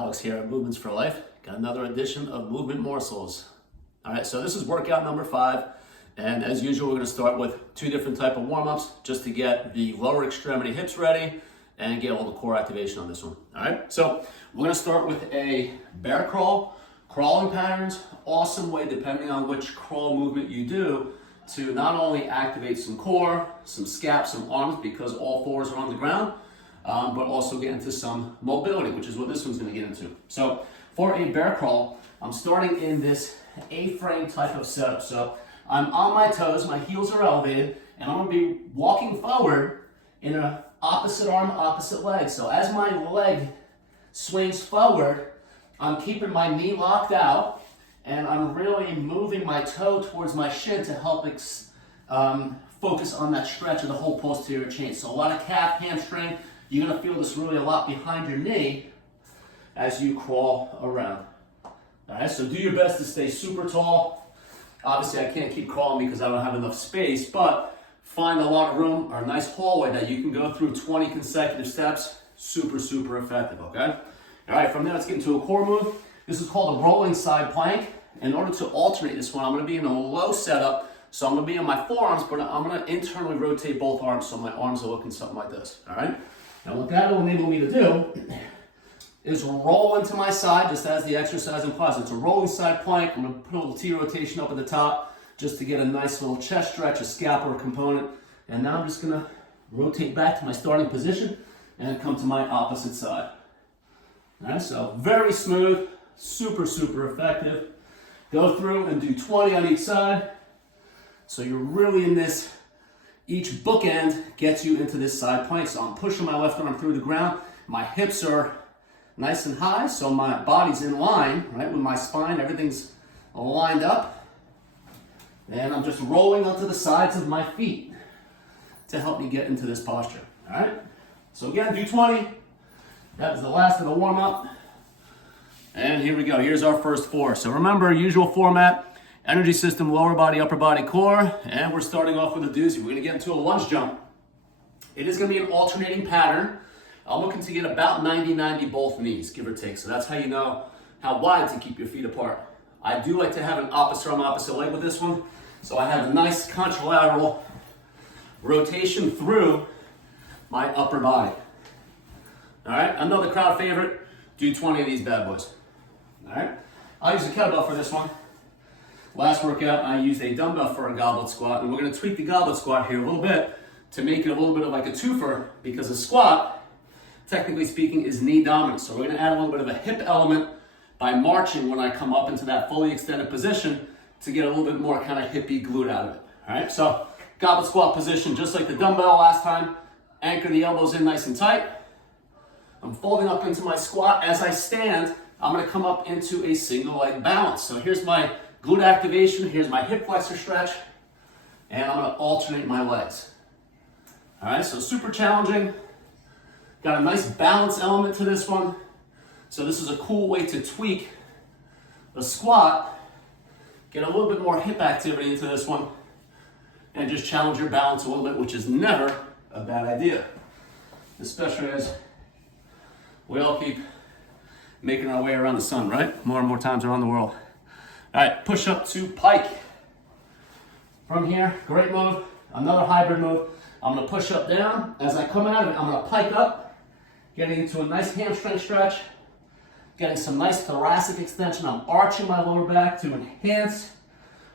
Alex here at Movements for Life. Got another edition of Movement Morsels. All right, so this is workout number 5. And as usual, we're gonna start with 2 different type of warm-ups just to get the lower extremity hips ready and get all the core activation on this one. All right, so we're gonna start with a bear crawl. Crawling patterns, awesome way, depending on which crawl movement you do, to not only activate some core, some scap, some arms, because all 4s are on the ground, but also get into some mobility, which is what this one's gonna get into. So for a bear crawl, I'm starting in this A-frame type of setup. So I'm on my toes, my heels are elevated, and I'm gonna be walking forward in an opposite arm, opposite leg. So as my leg swings forward, I'm keeping my knee locked out, and I'm really moving my toe towards my shin to help focus on that stretch of the whole posterior chain. So a lot of calf, hamstring. You're gonna feel this really a lot behind your knee as you crawl around. All right, so do your best to stay super tall. Obviously, I can't keep crawling because I don't have enough space, but find a lot of room or a nice hallway that you can go through 20 consecutive steps. Super, super effective, okay? All right, from there, let's get into a core move. This is called a rolling side plank. In order to alternate this one, I'm gonna be in a low setup. So I'm gonna be on my forearms, but I'm gonna internally rotate both arms so my arms are looking something like this, all right? Now what that will enable me to do is roll into my side, just as the exercise implies. It's a rolling side plank. I'm gonna put a little T rotation up at the top just to get a nice little chest stretch, a scapular component. And now I'm just gonna rotate back to my starting position and come to my opposite side. All right, so very smooth, super, super effective. Go through and do 20 on each side. So you're really in this, each bookend gets you into this side plank. So I'm pushing my left arm through the ground. My hips are nice and high, so my body's in line, right, with my spine. Everything's lined up. And I'm just rolling onto the sides of my feet to help me get into this posture, all right? So again, do 20. That is the last of the warm-up. And here we go. Here's our first 4. So remember, usual format. Energy system, lower body, upper body, core, and we're starting off with a doozy. We're gonna get into a lunge jump. It is gonna be an alternating pattern. I'm looking to get about 90-90 both knees, give or take. So that's how you know how wide to keep your feet apart. I do like to have an opposite arm, opposite leg with this one. So I have a nice contralateral rotation through my upper body. All right, another crowd favorite, do 20 of these bad boys. All right, I'll use a kettlebell for this one. Last workout, I used a dumbbell for a goblet squat, and we're gonna tweak the goblet squat here a little bit to make it a little bit of like a twofer, because a squat, technically speaking, is knee dominant. So we're gonna add a little bit of a hip element by marching when I come up into that fully extended position to get a little bit more kind of hippie glute out of it. All right, so goblet squat position, just like the dumbbell last time. Anchor the elbows in nice and tight. I'm folding up into my squat. As I stand, I'm gonna come up into a single leg balance. So here's my glute activation, here's my hip flexor stretch, and I'm gonna alternate my legs. All right, so super challenging. Got a nice balance element to this one. So this is a cool way to tweak the squat, get a little bit more hip activity into this one, and just challenge your balance a little bit, which is never a bad idea, especially as we all keep making our way around the sun, right? More and more times around the world. All right, push up to pike. From here, great move, another hybrid move. I'm gonna push up down. As I come out of it, I'm gonna pike up, getting into a nice hamstring stretch, getting some nice thoracic extension. I'm arching my lower back to enhance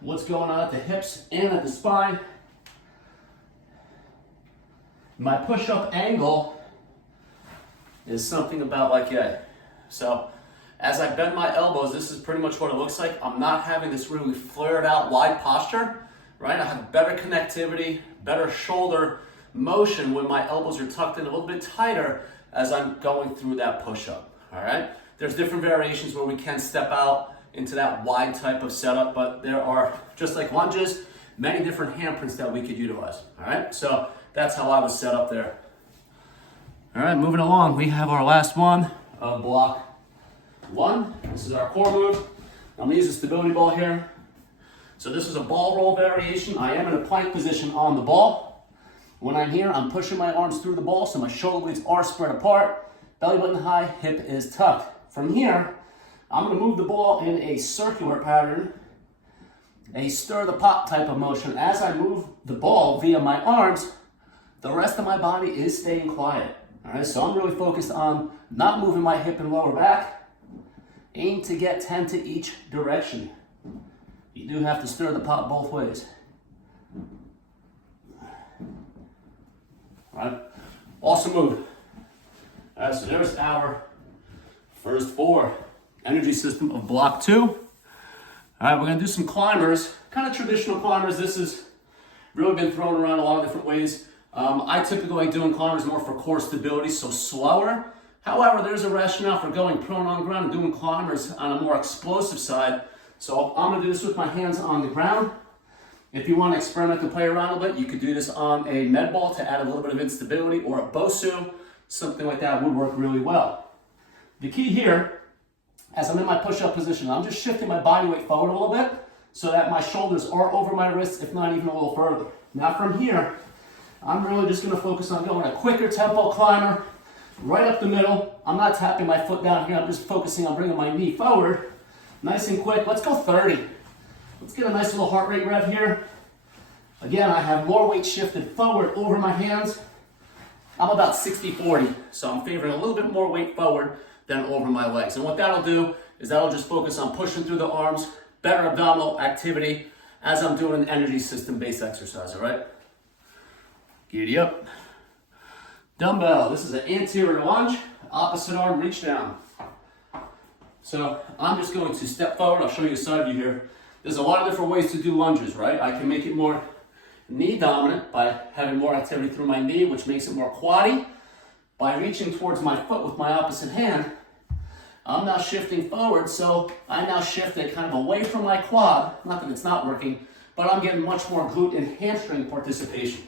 what's going on at the hips and at the spine. My push-up angle is something about like a, so as I bend my elbows, this is pretty much what it looks like. I'm not having this really flared out wide posture, right? I have better connectivity, better shoulder motion when my elbows are tucked in a little bit tighter as I'm going through that push-up, all right? There's different variations where we can step out into that wide type of setup, but there are, just like lunges, many different handprints that we could utilize, all right? So that's how I was set up there. All right, moving along, we have our last one of block 1. This is our core move. I'm gonna use a stability ball here. So this is a ball roll variation. I am in a plank position on the ball. When I'm here, I'm pushing my arms through the ball so my shoulder blades are spread apart. Belly button high, hip is tucked. from here, I'm gonna move the ball in a circular pattern, a stir the pot type of motion. As I move the ball via my arms, the rest of my body is staying quiet. All right, so I'm really focused on not moving my hip and lower back. Aim to get 10 to each direction. You do have to stir the pot both ways. All right, awesome move. All right, so there's our first 4. Energy system of block 2. All right, we're gonna do some climbers, kind of traditional climbers. This has really been thrown around a lot of different ways. I typically like doing climbers more for core stability, so slower. However, there's a rationale for going prone on the ground and doing climbers on a more explosive side. So I'm gonna do this with my hands on the ground. If you want to experiment and play around a bit, you could do this on a med ball to add a little bit of instability, or a Bosu. Something like that would work really well. The key here, as I'm in my push-up position, I'm just shifting my body weight forward a little bit so that my shoulders are over my wrists, if not even a little further. Now from here, I'm really just gonna focus on going a quicker tempo climber, right up the middle. I'm not tapping my foot down here, I'm just focusing on bringing my knee forward. Nice and quick, let's go 30. Let's get a nice little heart rate rev here. Again, I have more weight shifted forward over my hands. I'm about 60-40, so I'm favoring a little bit more weight forward than over my legs. And what that'll do is that'll just focus on pushing through the arms, better abdominal activity as I'm doing an energy system based exercise, all right? Giddy up. Dumbbell, this is an anterior lunge, opposite arm reach down. So I'm just going to step forward, I'll show you a side view here. There's a lot of different ways to do lunges, right? I can make it more knee dominant by having more activity through my knee, which makes it more quaddy. By reaching towards my foot with my opposite hand, I'm now shifting forward, so I now shift it kind of away from my quad. Not that it's not working, but I'm getting much more glute and hamstring participation.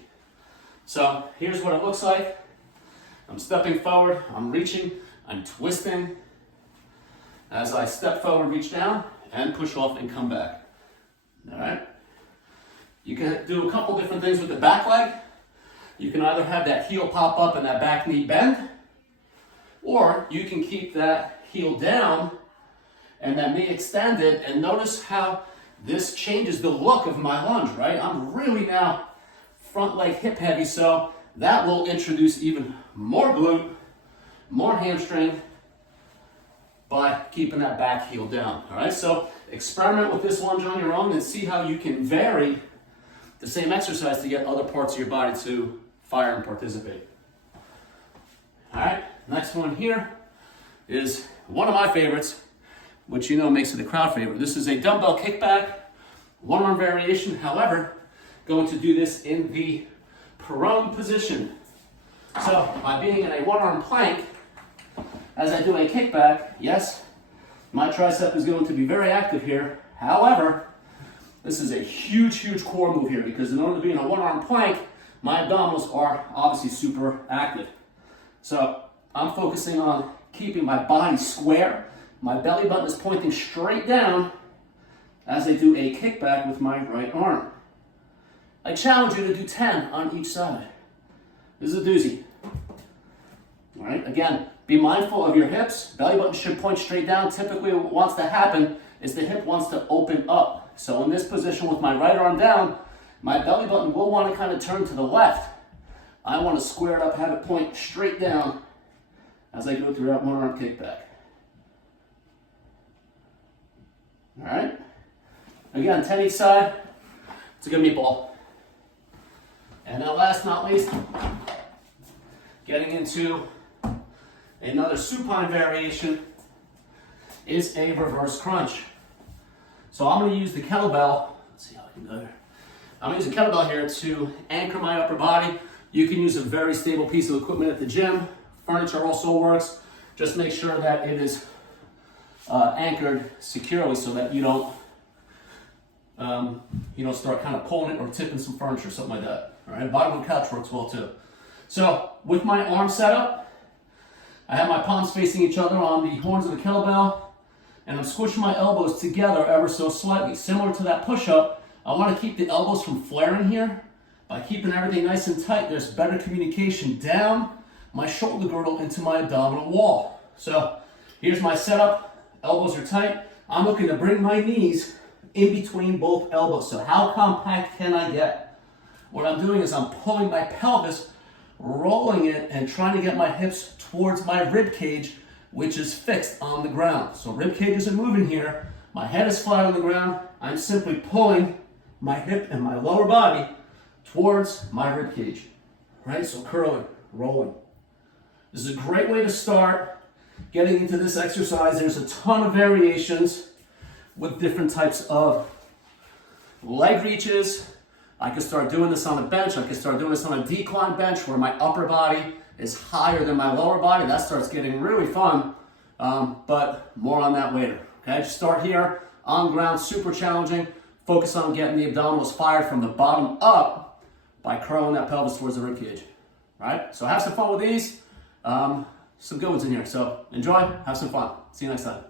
So here's what it looks like. I'm stepping forward, I'm reaching, I'm twisting. As I step forward, reach down, and push off and come back. All right? You can do a couple different things with the back leg. You can either have that heel pop up and that back knee bend, or you can keep that heel down and that knee extended, and notice how this changes the look of my lunge, right? I'm really now front leg hip heavy, so that will introduce even more glute, more hamstring by keeping that back heel down, all right? So experiment with this lunge on your own and see how you can vary the same exercise to get other parts of your body to fire and participate. All right, next one here is one of my favorites, which you know makes it a crowd favorite. This is a dumbbell kickback, one arm variation. However, going to do this in the prone position. So by being in a one arm plank, as I do a kickback, yes, my tricep is going to be very active here. However, this is a huge, huge core move here, because in order to be in a one arm plank, my abdominals are obviously super active. So I'm focusing on keeping my body square. My belly button is pointing straight down as I do a kickback with my right arm. I challenge you to do 10 on each side. This is a doozy. All right, again, be mindful of your hips. Belly button should point straight down. Typically what wants to happen is the hip wants to open up. So in this position with my right arm down, my belly button will want to kind of turn to the left. I want to square it up, have it point straight down as I go through that one arm kickback. All right. Again, 10 each side. It's a good meatball. And then last but not least, getting into another supine variation is a reverse crunch. So I'm going to use the kettlebell. Let's see how I can go here. I'm going to use the kettlebell here to anchor my upper body. You can use a very stable piece of equipment at the gym. Furniture also works. Just make sure that it is anchored securely so that you don't start kind of pulling it or tipping some furniture, something like that. All right, bottom of the couch works well too. So with my arm set up, I have my palms facing each other on the horns of the kettlebell, and I'm squishing my elbows together ever so slightly. Similar to that push-up, I want to keep the elbows from flaring here. By keeping everything nice and tight, there's better communication down my shoulder girdle into my abdominal wall. So Here's my setup. Elbows are tight. I'm looking to bring my knees in between both elbows. So how compact can I get? What I'm doing is I'm pulling my pelvis, rolling it, and trying to get my hips towards my rib cage, which is fixed on the ground. So rib cage isn't moving here. My head is flat on the ground. I'm simply pulling my hip and my lower body towards my rib cage. Right? So curling, rolling. This is a great way to start getting into this exercise. There's a ton of variations with different types of leg reaches. I could start doing this on a bench. I could start doing this on a decline bench where my upper body is higher than my lower body. That starts getting really fun, but more on that later. Okay, just start here on ground, super challenging. Focus on getting the abdominals fired from the bottom up by curling that pelvis towards the rib cage. Right? So have some fun with these. Some good ones in here. So enjoy, have some fun. See you next time.